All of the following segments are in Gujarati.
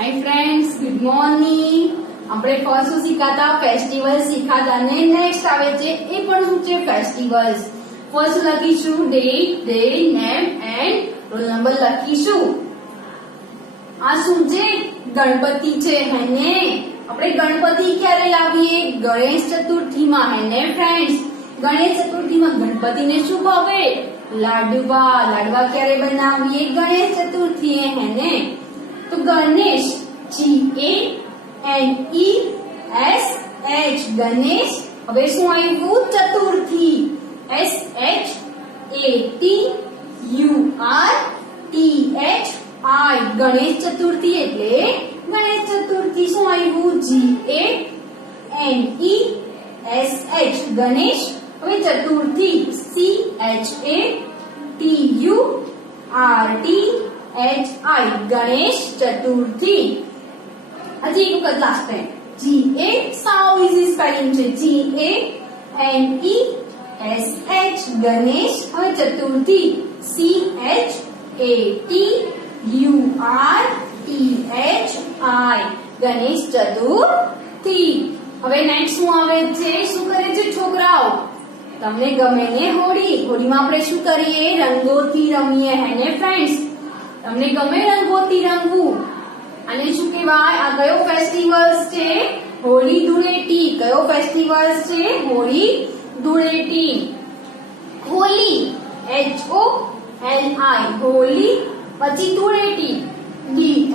Hi friends, good morning. આપણે ફર્સ્ટ શીખાતા ફેસ્ટિવલ શીખાતા ને નેક્સ્ટ આવે છે એ પણ શું છે ફેસ્ટિવલ્સ। ફર્સ્ટ લખીશું date, day, name and roll number લખીશું। આ શું છે? ગણપતિ છે હેને। આપણે ગણપતિ ક્યારે લાવીએ? ગણેશ ચતુર્થીમાં હેને ફ્રેન્ડ્સ। ગણેશ ચતુર્થીમાં ગણપતિને શું ભાવે? લાડવા। લાડવા ક્યારે બનાવીએ? ગણેશ ચતુર્થીએ હેને। तो गणेश GANESH गणेश। હવે શું આવ્યું? ચતુર્થી SHATURTHI ગણેશ ચતુર્થી એટલે ગણેશ ચતુર્થી। શું આવ્યું? GANESH ગણેશ। હવે ચતુર્થી CHATURTHI गणेश चतुर्थी। हजी एक वखत last time GA Sao easy spelling छे GANESH गणेश। હવે ચતુર્થી CHATURTHI ગણેશ ચતુર્થી। હવે નેક્સ્ટ શું આવે છે? શું કરે છે છોકરાઓ? તમને ગમે ને હોળી? હોળીમાં આપણે શું કરીએ? રંગોથી રમીએ હેને ફ્રેન્ડ્સ। તમને ગમે રંગોથી રંગવું? અને શું કહેવાય? આ કયો ફેસ્ટિવલ્સ છે? હોળી ધૂળેટી। કયો ફેસ્ટિવલ્સ છે? હોળી ધૂળેટી। હોલી HOLI હોલી। પછી ધૂળેટી DHULETI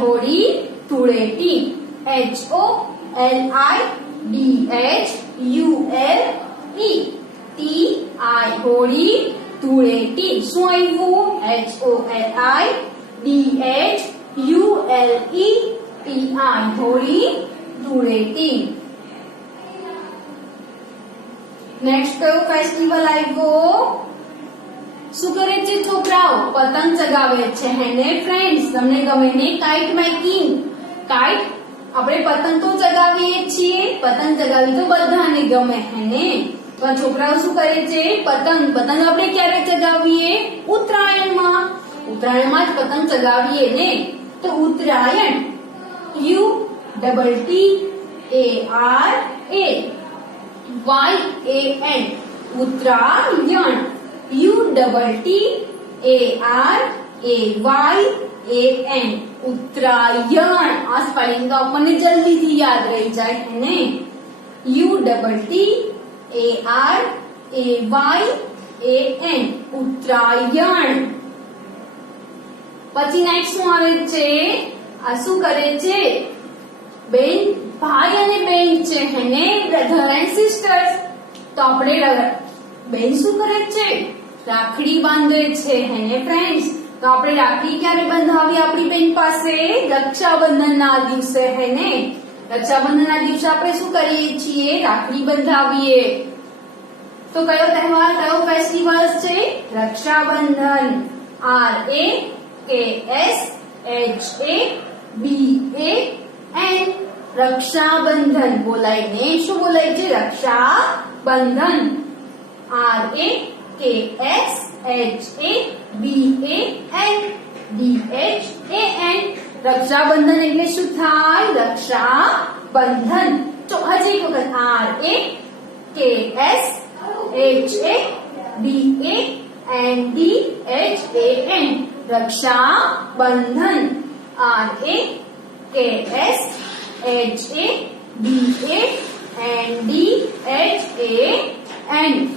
હોળી ધૂળેટી। HOLIDHULETI હોળી ધૂળેટી। શું આવ્યું? HOLIDHULETI હોળી ધૂળેટી। નેક્સ્ટ કયો ફેસ્ટિવલ આવ્યો? શું કરે છે છોકરાઓ? પતંગ ચગાવે છે હેને ફ્રેન્ડ્સ। તમને ગમે ને કાઇટ મેકિંગ? કાઇટ આપણે પતંગ તો ચગાવીએ છીએ। પતંગ ચગાવી તો બધાને ગમે હેને। તો છોકરાઓ શું કરે છે? પતંગ આપણે ક્યારે ચગાવીએ? ઉત્તરાયણમાં। ઉત્તરાયણમાં જ પતંગ ચગાવીએ ને। તો ઉત્તરાયણ UTTARAYAN ઉત્તરાયણ UTTARAYAN ઉત્તરાયણ। આ સ્પેલિંગ તો આપણને જલ્દીથી યાદ રહી જાય ને। UTTARAYAN ઉત્તરાયણ। પછી નેક્સ્ટ શું આવે છે? આ શું કરે છે? બેન ભાઈ અને બેન છે હેને, બ્રધર એન્ડ સિસ્ટર્સ। તો આપણે બેન શું કરે છે? રાખડી બાંધે છે હેને ફ્રેન્ડ્સ। તો આપણે રાખડી ક્યારે બંધાવીએ આપણી બેન પાસે? રક્ષાબંધનના દિવસે હેને। રક્ષાબંધનના દિવસે આપણે શું કરીએ છીએ? રાખડી બંધાવીએ। તો કયો તહેવાર, કયો ફેસ્ટિવલ છે? રક્ષાબંધન RAKSHABAN રક્ષાબંધન। બોલાઈને શું બોલાય છે? રક્ષાબંધન RAKSHABAN રક્ષાબંધન એટલે શું થાય? રક્ષાબંધન। તો હજી એક વખત RAKSHABAN રક્ષાબંધન RAKSHABAN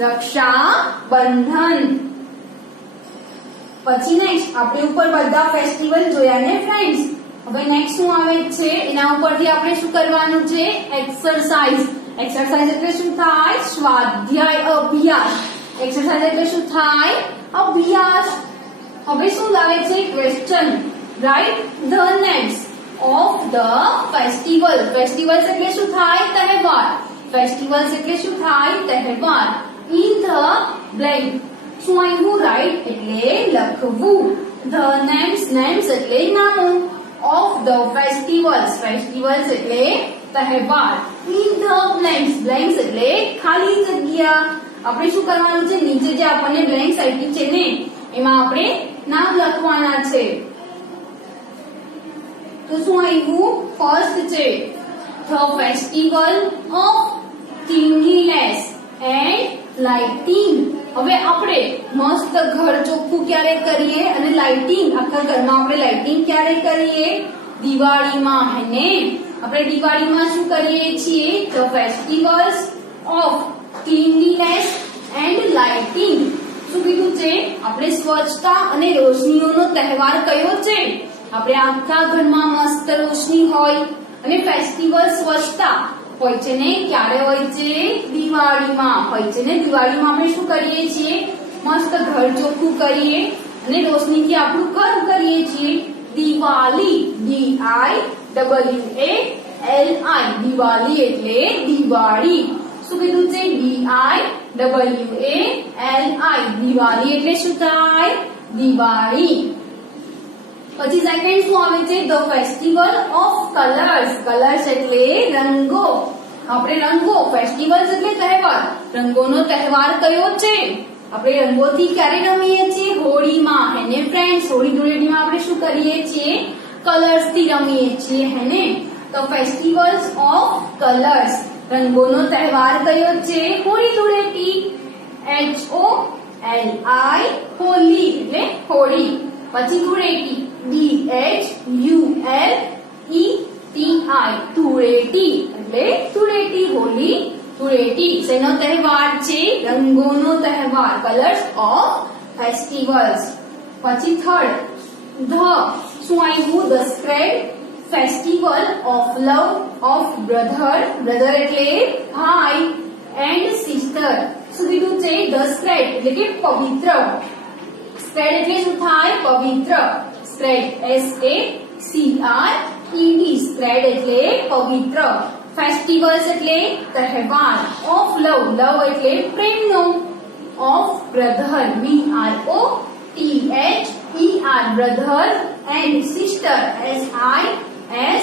રક્ષાબંધન। પછી નેક્સ્ટ આપણે ઉપર બધા ફેસ્ટિવલ જોયા ને ફ્રેન્ડ્સ। હવે નેક્સ્ટ શું આવે છે? એના ઉપરથી આપણે શું કરવાનું છે? એક્સરસાઇઝ। એક્સરસાઇઝ એટલે શું થાય? સ્વાધ્યાય, અભ્યાસ। એક્સરસાઇઝ એટલે શું થાય? અભ્યાસ। હવે શું લાવે છે? Question. Write the names of the festival. Festivals એટલે શું થાય? તહેવાર। ફેસ્ટિવલ્સ એટલે શું થાય? તહેવાર। ઇન ધ બ્લેન્ક શું આવ્યું? રાઇટ એટલે લખવું। ધ નેમ્સ એટલે નામો। ઓફ ધ ફેસ્ટિવલ્સ એટલે તહેવાર। ઇન ધ બ્લેન્ક્સ એટલે ખાલી જગ્યા। આપણે શું કરવાનું છે? નીચે જે આપણને બ્લેન્ક્સ આપ્યું છે ને એમાં આપણે નામ લખવાના છે. તો શું આવ્યું? ફર્સ્ટ છે the festival of cleanliness and lighting. હવે આપણે મસ્ત ઘર ચોખ્ખું ક્યારે કરીએ અને લાઇટિંગ આખા ઘરમાં આપણે લાઇટિંગ ક્યારે કરીએ? દિવાળીમાં. હે ને? આપણે દિવાળીમાં શું કરીએ છીએ? The festivals of cleanliness and lighting. શું કીધું છે? આપણે સ્વચ્છતા અને રોશનીઓનો તહેવાર કયો છે? આપણે આખા ઘરમાં મસ્ત રોશની હોય અને ફેસ્ટિવલ સ્વચ્છતા હોય છે ને ક્યારે હોય છે? દિવાળીમાં હોય છે ને. દિવાળીમાં આપણે શું કરીએ છીએ? મસ્ત ઘર ચોખ્ખું કરીએ અને રોશનીથી આપણું ઘર કરીએ છીએ. દિવાળી. DIWALI. દિવાળી એટલે દિવાળી. શું કીધું છે? DIWALI. દિવાળી એટલે શું થાય? દિવાળી. પછી સેકન્ડ શું આવે છે? The festival of colours. Colours એટલે રંગો. આપણે રંગો, ફેસ્ટિવલ્સ એટલે તહેવાર. રંગોનો તહેવાર કયો છે? આપણે રંગોથી ક્યારે રમીએ છીએ? હોળીમાં. હે ને ફ્રેન્ડ્સ? હોળી ધૂળેટીમાં આપણે શું કરીએ છીએ? કલર્સ થી રમીએ છીએ. હે ને? The festivals of colours. રંગોનો તહેવાર કયો છે? હોળી ધૂળેટી. HOLI. હોલી એટલે હોળી. પછી ધૂળેટી. DHULETI. ધૂળેટી એટલે ધૂળેટી. હોલી ધૂળેટી શેનો તહેવાર છે? રંગોનો તહેવાર. Colours of festivals. પછી થર્ડ ધ શું આવ્યું? The spread festival of love of brother. Brother એટલે ભાઈ એન્ડ સિસ્ટર. શું કીધું છે? ધ સ્પ્રેડ એટલે કે પવિત્ર. સ્પ્રેડ એટલે શું થાય? પવિત્ર. Spread SACRED. સ્પ્રેડ એટલે પવિત્ર. ફેસ્ટિવલ્સ એટલે તહેવાર. ઓફ લવ. લવ એટલે પ્રેમનો. Of brother. BROTHER. Brother and sister. SISTER.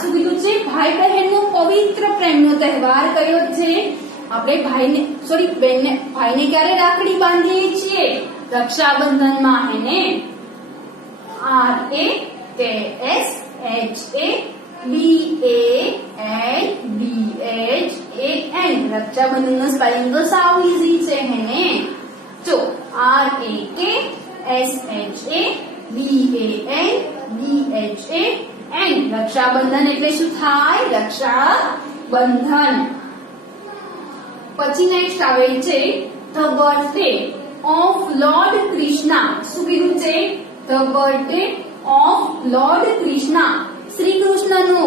શું કીધું છે? ભાઈ બહેનનો પવિત્ર પ્રેમનો તહેવાર કયો છે? આપણે ભાઈને ક્યારે રાખડી બાંધીએ છીએ? રક્ષાબંધનમાં. હે ને? RAKSHABANDHAN. રક્ષાબંધન નો સ્પેલિંગ તો સાવ ઈઝી છે. હે ને? જો RAKSHABANDHAN. રક્ષાબંધન એટલે શું થાય? રક્ષાબંધન. પછી નેક્સ્ટ આવે છે the birthday of lord Krishna. શું કીધું છે? The birthday of lord Krishna. Shri કૃષ્ણનો.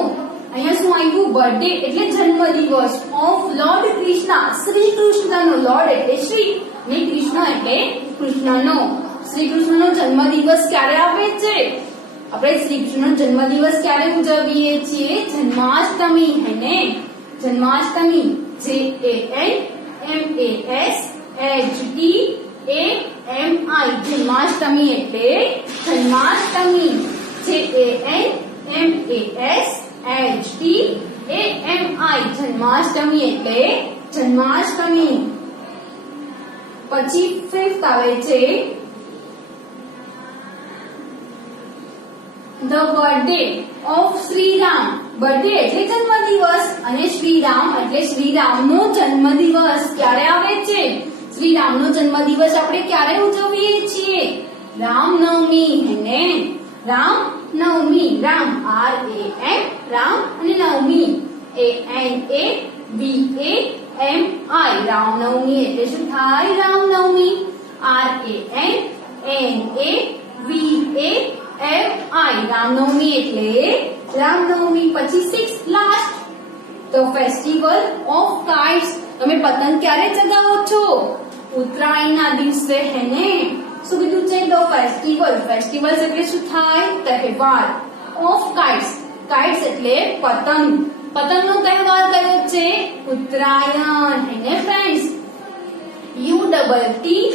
અહીંયા શું આવ્યું? બર્થડે એટલે જન્મદિવસ. Of lord Krishna. શ્રી કૃષ્ણનો. લોર્ડ એટલે શ્રી ને કૃષ્ણ એટલે કૃષ્ણનો. શ્રી કૃષ્ણનો જન્મદિવસ ક્યારે આવે છે? આપણે શ્રી કૃષ્ણનો જન્મદિવસ ક્યારે ઉજવીએ છીએ? જન્માષ્ટમી. હે ને? જન્માષ્ટમી. JANMASHTAMI. જન્માષ્ટમી એટલે જન્માષ્ટમી. JANMASHTAMI. જન્માષ્ટમી એટલે જન્માષ્ટમી. પછી ફિફ્થ આવે છે the birthday of Shriram. Birthday એટલે જન્મદિવસ અને શ્રીરામ એટલે શ્રીરામનો જન્મદિવસ. ક્યારે આવે છે? શ્રીરામનો જન્મદિવસ આપણે ક્યારે ઉજવીએ છીએ? રામનવમી. હે ને? રામનવમી. રામ RAM. રામ અને નવમી ANAVAMI. રામનવમી એટલે શું થાય? રામનવમી. RANNAVAMI. રામનવમી એટલે રામનવમી. પછી 6th last the festival of kites. તમે પતંગ ક્યારે ચગાવો છો? ઉત્તરાયણના દિવસે. હે ને? શું કીધું છે? The festival. ફેસ્ટિવલ્સ એટલે શું થાય? તહેવાર. Of kites. કાઇટ્સ એટલે પતંગ. પતંગનો તહેવાર કયો છે? ઉત્તરાયણ. હે ને ફ્રેન્ડ્સ? UTTARAYAN.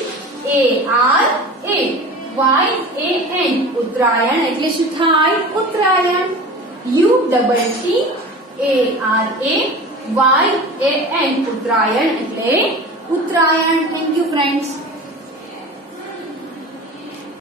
ઉત્તરાયણ એટલે શું થાય? ઉત્તરાયણ. UTTARAYAN. ઉત્તરાયણ એટલે ઉત્તરાયણ. Thank you friends.